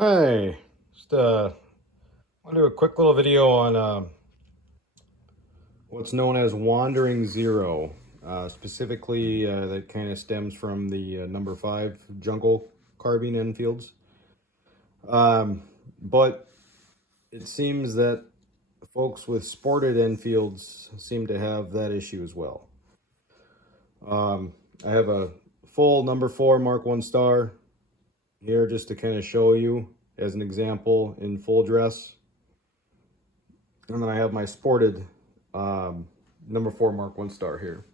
Hi, just want to do a quick little video on what's known as Wandering Zero. Specifically, that kind of stems from the number 5 Jungle Carbine Enfields. But it seems that folks with sported Enfields seem to have that issue as well. I have a full number 4 Mark 1 star here just to kind of show you as an example in full dress. And then I have my sported number 4 Mark 1 star here.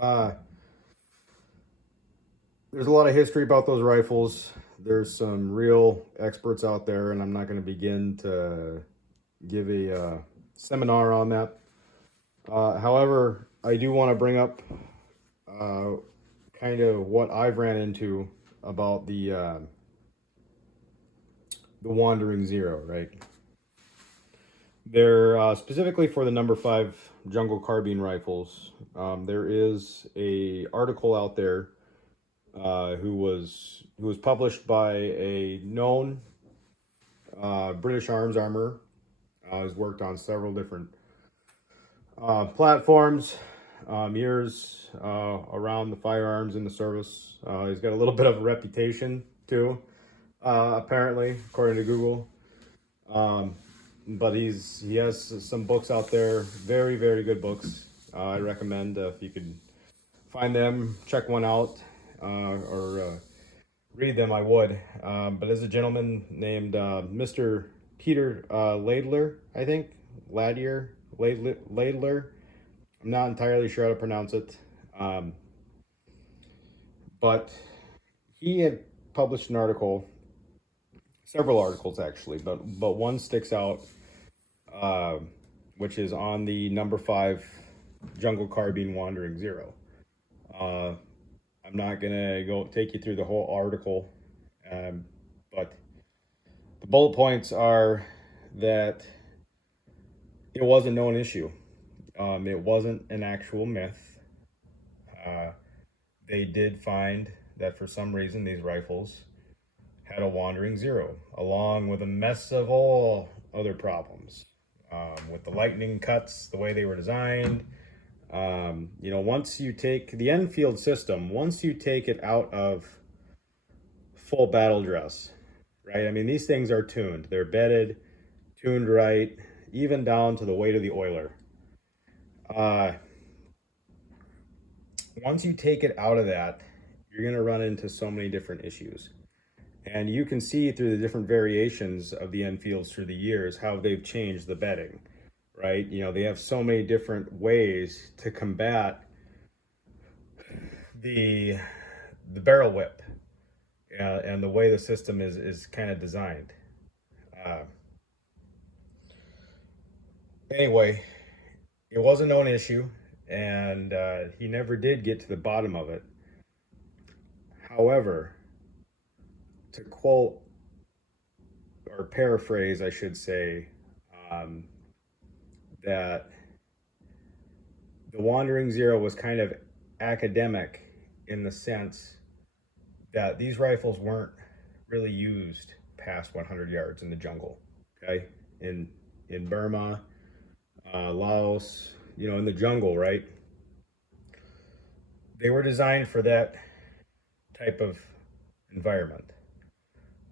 Uh, there's a lot of history about those rifles. There's some real experts out there, and I'm not going to begin to give a seminar on that. However, I do want to bring up kind of what I've ran into about the Wandering Zero, right? They're specifically for the number 5 Jungle Carbine rifles. There is a article out there who was published by a known British arms armor. Has worked on several different platforms, years around the firearms in the service. He's got a little bit of a reputation too, apparently, according to Google. But he has some books out there, very, very good books. I recommend if you could find them, check one out, or read them, I would. But there's a gentleman named Mr. Peter Laidler, I think. Laidler. I'm not entirely sure how to pronounce it. But he had published an article, several articles actually, but one sticks out, which is on the number 5 Jungle Carbine Wandering Zero. I'm not gonna go take you through the whole article, but the bullet points are that it was a known issue. It wasn't an actual myth. They did find that for some reason these rifles had a wandering zero, along with a mess of all other problems, with the lightning cuts, the way they were designed. Once you take the Enfield system, once you take it out of full battle dress, right? I mean, these things are tuned. They're bedded, tuned right, even down to the weight of the oiler. Once you take it out of that, you're going to run into so many different issues. And you can see through the different variations of the Enfields through the years how they've changed the bedding, right? They have so many different ways to combat the barrel whip, and the way the system is kind of designed. Uh, anyway, it was a known issue, and he never did get to the bottom of it. However, to quote or paraphrase, I should say, that the Wandering Zero was kind of academic in the sense that these rifles weren't really used past 100 yards in the jungle. Okay, in Burma, Laos, in the jungle, right? They were designed for that type of environment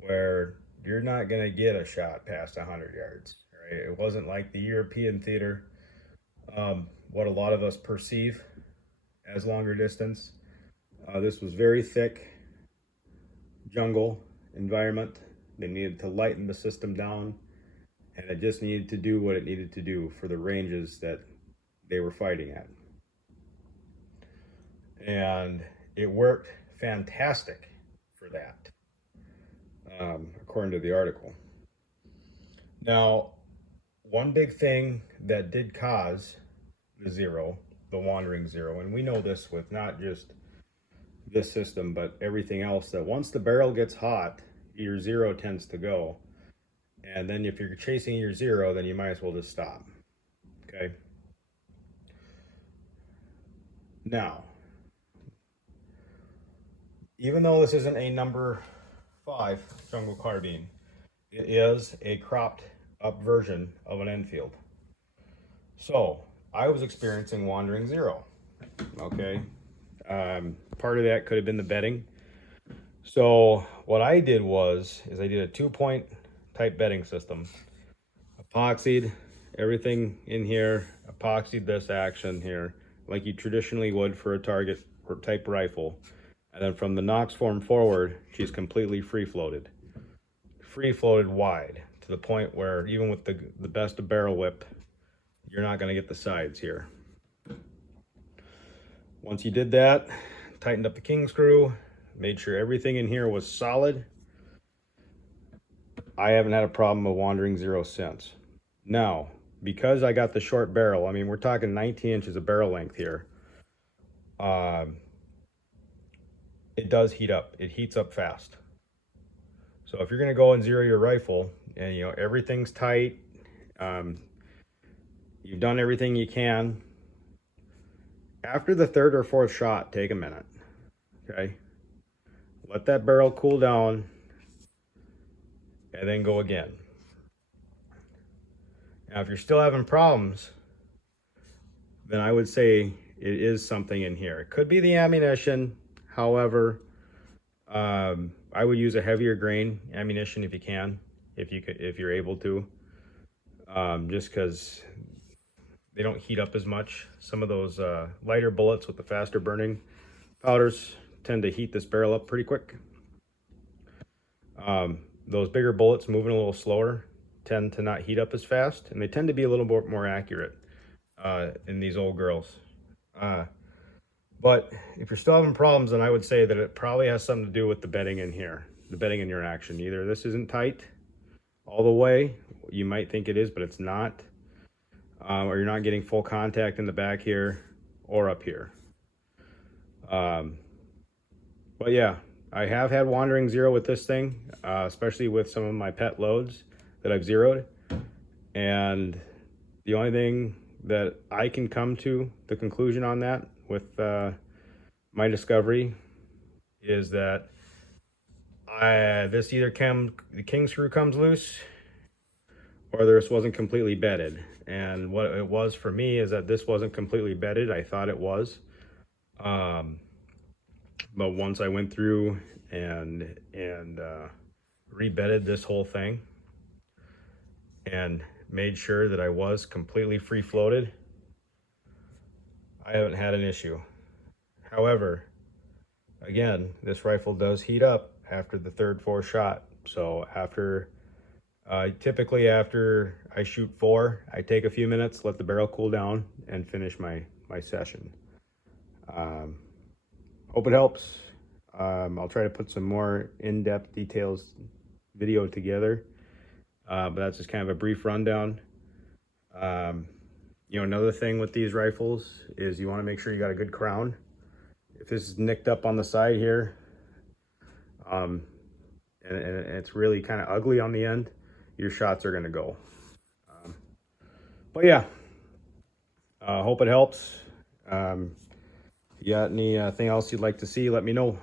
where you're not going to get a shot past 100 yards, right? It wasn't like the European theater, what a lot of us perceive as longer distance. This was very thick jungle environment. They needed to lighten the system down, and it just needed to do what it needed to do for the ranges that they were fighting at. And it worked fantastic for that, according to the article. Now, one big thing that did cause the zero, the wandering zero, and we know this with not just this system, but everything else, that once the barrel gets hot, your zero tends to go. And then if you're chasing your zero, then you might as well just stop. Okay. Now, even though this isn't a number 5 Jungle Carbine. It is a cropped up version of an Enfield. So I was experiencing wandering zero. Okay. Part of that could have been the bedding. So what I did is I did a 2-point type bedding system. Epoxied everything in here, epoxied this action here like you traditionally would for a target or type rifle. And then from the Knox form forward, she's completely free floated. Free floated wide to the point where even with the best of barrel whip, you're not going to get the sides here. Once you did that, tightened up the king screw, made sure everything in here was solid. I haven't had a problem with wandering zero since. Now, because I got the short barrel, I mean, we're talking 19 inches of barrel length here. It does heat up. It heats up fast. So if you're going to go and zero your rifle and you know everything's tight, you've done everything you can, after the third or fourth shot, take a minute. Okay, let that barrel cool down and then go again. Now if you're still having problems, then I would say it is something in here. It could be the ammunition. However, I would use a heavier grain ammunition if you can, if you're able to, just because they don't heat up as much. Some of those lighter bullets with the faster burning powders tend to heat this barrel up pretty quick. Those bigger bullets moving a little slower tend to not heat up as fast, and they tend to be a little bit more accurate in these old girls. But if you're still having problems, then I would say that it probably has something to do with the bedding in here, the bedding in your action. Either this isn't tight all the way, you might think it is, but it's not, or you're not getting full contact in the back here or up here. But yeah, I have had wandering zero with this thing, especially with some of my pet loads that I've zeroed. And the only thing that I can come to the conclusion on that with my discovery is that this either the king screw comes loose or this wasn't completely bedded. And what it was for me is that this wasn't completely bedded. I thought it was. But once I went through and rebedded this whole thing and made sure that I was completely free floated, I haven't had an issue. However, again, this rifle does heat up after the third, fourth shot. So typically after I shoot 4, I take a few minutes, let the barrel cool down, and finish my session. Hope it helps. I'll try to put some more in-depth details video together, but that's just kind of a brief rundown. You know, another thing with these rifles is you want to make sure you got a good crown. If this is nicked up on the side here, and it's really kind of ugly on the end, your shots are going to go. But yeah, hope it helps. If you got anything else you'd like to see, let me know.